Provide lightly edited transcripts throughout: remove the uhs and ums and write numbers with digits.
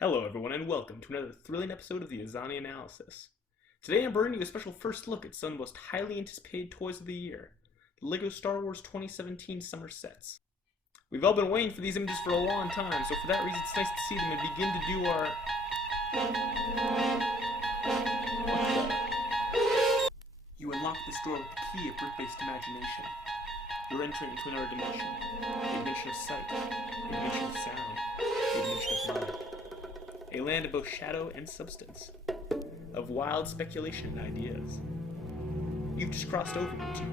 Hello everyone and welcome to another thrilling episode of the Azani Analysis. Today I'm bringing you a special first look at some of the most highly anticipated toys of the year, the LEGO Star Wars 2017 Summer Sets. We've all been waiting for these images for a long time, so for that reason it's nice to see them and begin to do our... You unlock this door with the key of brick-based imagination. You're entering into another dimension, a dimension of sight, a dimension of sound, a dimension of mind. A land of both shadow and substance, of wild speculation and ideas. You've just crossed over into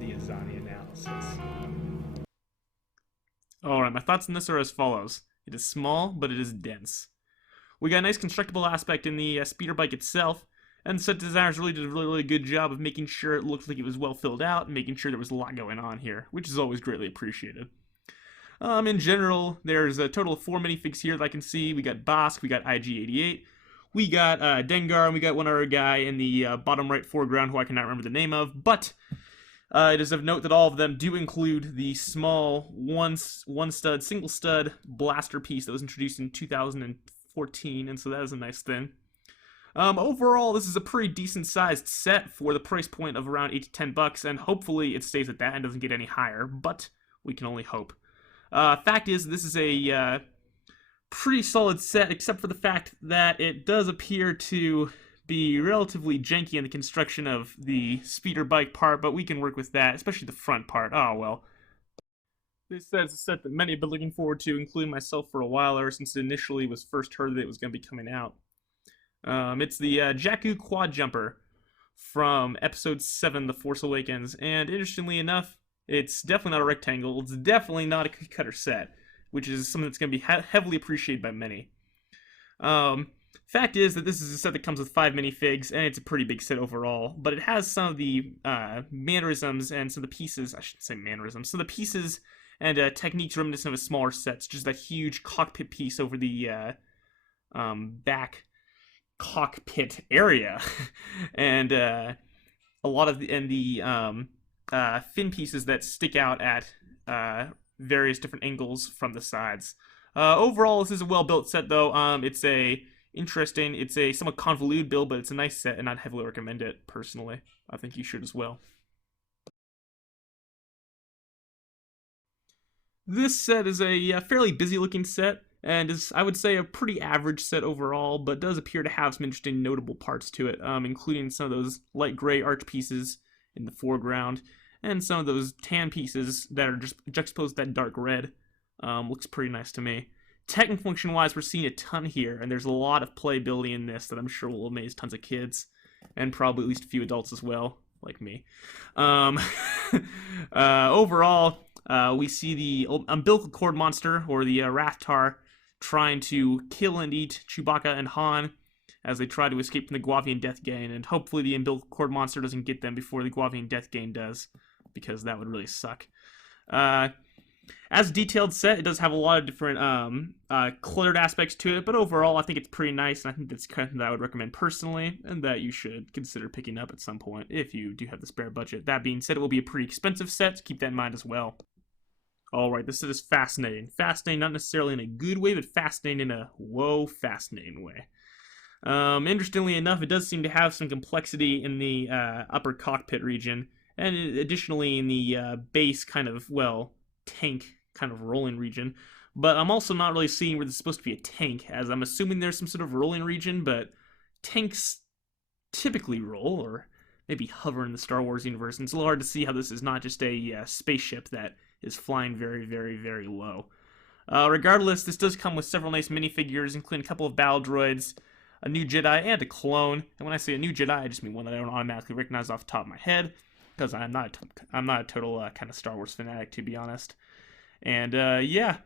the Azani Analysis. Alright, my thoughts on this are as follows. It is small, but it is dense. We got a nice constructible aspect in the speeder bike itself, and the set designers really did a really good job of making sure it looked like it was well filled out, and making sure there was a lot going on here, which is always greatly appreciated. In general, there's a total of 4 minifigs here that I can see. We got Bossk, we got IG-88, we got Dengar, and we got one other guy in the bottom right foreground who I cannot remember the name of, but it is of note that all of them do include the small single stud blaster piece that was introduced in 2014, and so that is a nice thing. Overall, this is a pretty decent sized set for the price point of around $8 to $10, and hopefully it stays at that and doesn't get any higher, but we can only hope. Fact is, this is a pretty solid set, except for the fact that it does appear to be relatively janky in the construction of the speeder bike part, but we can work with that, especially the front part. Oh, well. This set is a set that many have been looking forward to, including myself for a while, ever since it initially was first heard that it was going to be coming out. It's the Jakku Quad Jumper from Episode 7, The Force Awakens, and interestingly enough, it's definitely not a rectangle. It's definitely not a cookie cutter set, which is something that's going to be heavily appreciated by many. Fact is that this is a set that comes with 5 minifigs, and it's a pretty big set overall, but it has some of the mannerisms and some of the pieces, I shouldn't say mannerisms, some of the pieces and techniques reminiscent of smaller sets, just that huge cockpit piece over the back cockpit area, and a lot of the fin pieces that stick out at various different angles from the sides. Overall, this is a well-built set, though. It's a somewhat convoluted build, but it's a nice set, and I'd heavily recommend it, personally. I think you should as well. This set is a fairly busy-looking set, and is, I would say, a pretty average set overall, but does appear to have some interesting notable parts to it, including some of those light gray arch pieces in the foreground, and some of those tan pieces that are just juxtaposed with that dark red. Looks pretty nice to me. Tech and function-wise, we're seeing a ton here, and there's a lot of playability in this that I'm sure will amaze tons of kids, and probably at least a few adults as well, like me. Overall, we see the umbilical cord monster, or the Rathtar, trying to kill and eat Chewbacca and Han as they try to escape from the Guavian Death Gang, and hopefully the umbilical cord monster doesn't get them before the Guavian Death Gang does, because that would really suck. As a detailed set, it does have a lot of different cluttered aspects to it, but overall I think it's pretty nice, and I think that's kind of that I would recommend personally, and that you should consider picking up at some point if you do have the spare budget. That being said, it will be a pretty expensive set, so keep that in mind as well. Alright, this set is fascinating. Fascinating not necessarily in a good way, but fascinating in a whoa, fascinating way. Interestingly enough, it does seem to have some complexity in the upper cockpit region, and additionally in the base kind of, well, tank kind of rolling region. But I'm also not really seeing where this is supposed to be a tank, as I'm assuming there's some sort of rolling region, but tanks typically roll, or maybe hover in the Star Wars universe, and it's a little hard to see how this is not just a spaceship that is flying very, very, very low. Regardless, this does come with several nice minifigures, including a couple of battle droids, a new Jedi, and a clone. And when I say a new Jedi, I just mean one that I don't automatically recognize off the top of my head, because I'm not a total kind of Star Wars fanatic, to be honest. And yeah,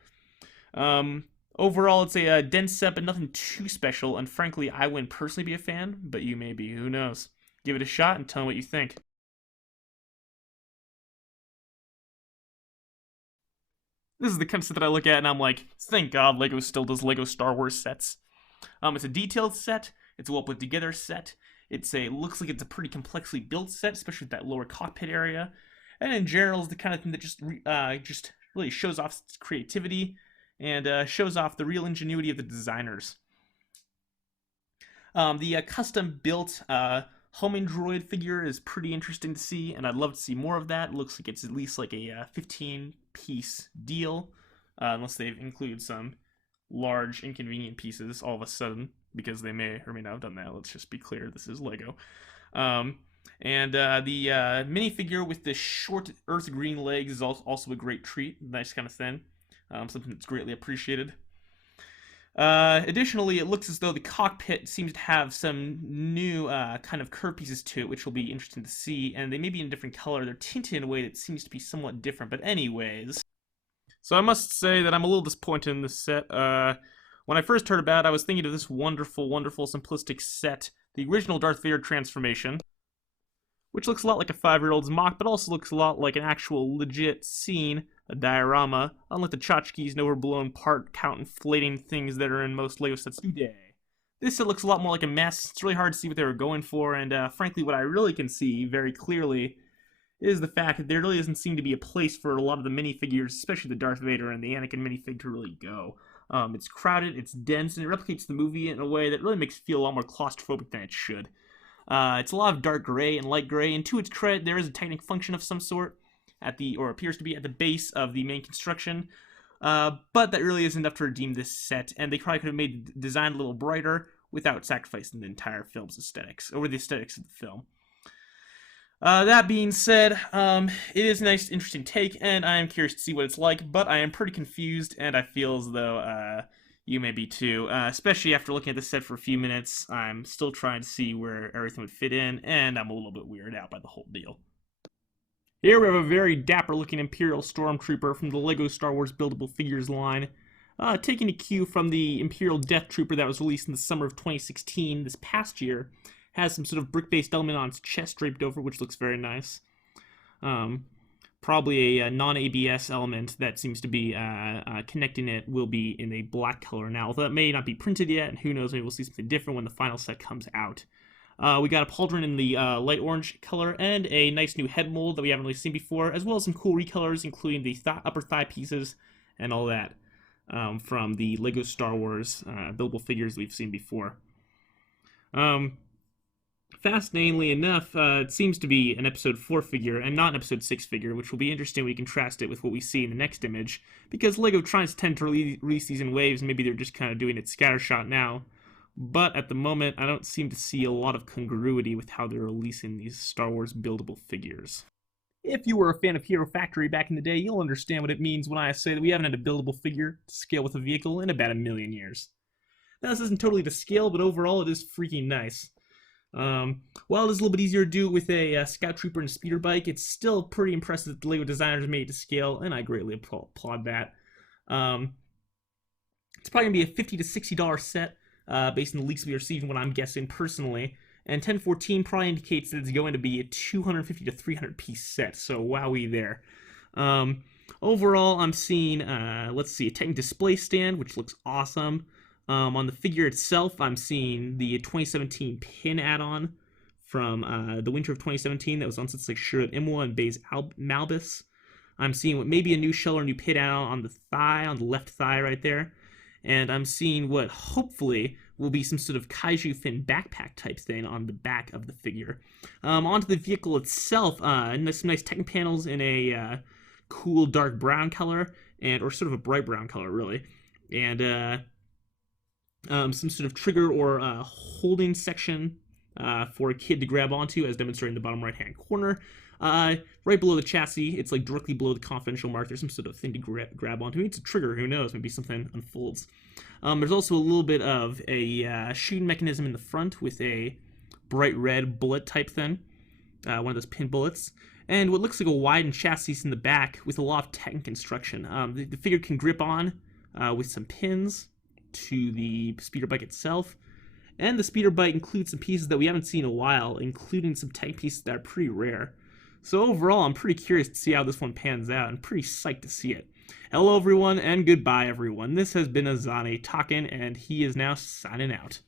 overall it's a dense set, but nothing too special. And frankly, I wouldn't personally be a fan, but you may be. Who knows? Give it a shot and tell me what you think. This is the kind of set that I look at and I'm like, thank God LEGO still does LEGO Star Wars sets. It's a detailed set. It's a well put together set. Looks like it's a pretty complexly built set, especially with that lower cockpit area. And in general, is the kind of thing that just really shows off its creativity and shows off the real ingenuity of the designers. The custom-built homing droid figure is pretty interesting to see, and I'd love to see more of that. It looks like it's at least like a 15-piece deal, unless they've included some large inconvenient pieces all of a sudden, because they may or may not have done that. Let's just be clear, this is Lego. And the minifigure with the short earth green legs is also a great treat. Nice kind of thing. Something that's greatly appreciated. Additionally, it looks as though the cockpit seems to have some new kind of curved pieces to it, which will be interesting to see, and they may be in a different color. They're tinted in a way that seems to be somewhat different, but anyways. So I must say that I'm a little disappointed in this set. When I first heard about it, I was thinking of this wonderful, wonderful, simplistic set, the original Darth Vader transformation, which looks a lot like a 5-year-old's mock, but also looks a lot like an actual legit scene, a diorama, unlike the tchotchkes and overblown part count inflating things that are in most LEGO sets today. This set looks a lot more like a mess. It's really hard to see what they were going for, and frankly, what I really can see very clearly is the fact that there really doesn't seem to be a place for a lot of the minifigures, especially the Darth Vader and the Anakin minifig, to really go. It's crowded, it's dense, and it replicates the movie in a way that really makes it feel a lot more claustrophobic than it should. It's a lot of dark gray and light gray, and to its credit, there is a Technic function of some sort or appears to be at the base of the main construction, but that really isn't enough to redeem this set, and they probably could have made the design a little brighter without sacrificing the entire film's aesthetics, or the aesthetics of the film. That being said, it is a nice, interesting take, and I am curious to see what it's like, but I am pretty confused, and I feel as though, you may be too, especially after looking at this set for a few minutes. I'm still trying to see where everything would fit in, and I'm a little bit weirded out by the whole deal. Here we have a very dapper-looking Imperial Stormtrooper from the LEGO Star Wars Buildable Figures line, taking a cue from the Imperial Death Trooper that was released in the summer of 2016, this past year. Has some sort of brick-based element on its chest draped over, which looks very nice. Probably a non-ABS element that seems to be connecting it will be in a black color now, although it may not be printed yet, and who knows, maybe we'll see something different when the final set comes out. We got a pauldron in the light orange color, and a nice new head mold that we haven't really seen before, as well as some cool recolors, including the upper thigh pieces and all that from the LEGO Star Wars buildable figures we've seen before. Fascinatingly enough, it seems to be an Episode 4 figure and not an Episode 6 figure, which will be interesting when we contrast it with what we see in the next image, because LEGO tries to tend to release these in waves, and maybe they're just kind of doing it scattershot now. But at the moment, I don't seem to see a lot of congruity with how they're releasing these Star Wars buildable figures. If you were a fan of Hero Factory back in the day, you'll understand what it means when I say that we haven't had a buildable figure to scale with a vehicle in about 1,000,000 years. Now, this isn't totally to scale, but overall it is freaking nice. While it is a little bit easier to do with a Scout Trooper and a speeder bike, it's still pretty impressive that the LEGO designers made it to scale, and I greatly applaud that. It's probably going to be a $50 to $60 set, based on the leaks we received, what I'm guessing personally, and 1014 probably indicates that it's going to be a 250 to 300 piece set, so wowee there. Overall, I'm seeing, let's see, a Technic display stand, which looks awesome. On the figure itself, I'm seeing the 2017 pin add-on from the winter of 2017 that was on sets like Shura Imwa and Baze Malbus. I'm seeing what may be a new shell or a new pin add-on on the thigh, on the left thigh right there. And I'm seeing what hopefully will be some sort of Kaiju fin backpack type thing on the back of the figure. Onto the vehicle itself, some nice Technic panels in a cool dark brown color, or sort of a bright brown color really. And some sort of trigger or holding section for a kid to grab onto, as demonstrated in the bottom right-hand corner. Right below the chassis, it's like directly below the confidential mark. There's some sort of thing to grab onto. Maybe it's a trigger, who knows? Maybe something unfolds. There's also a little bit of a shooting mechanism in the front with a bright red bullet type thing, one of those pin bullets. And what looks like a widened chassis in the back with a lot of Technic construction. The figure can grip on with some pins to the speeder bike itself, and the speeder bike includes some pieces that we haven't seen in a while, including some Technic pieces that are pretty rare. So overall, I'm pretty curious to see how this one pans out, and pretty psyched to see it. Hello everyone, and goodbye everyone. This has been Azani talking, and he is now signing out.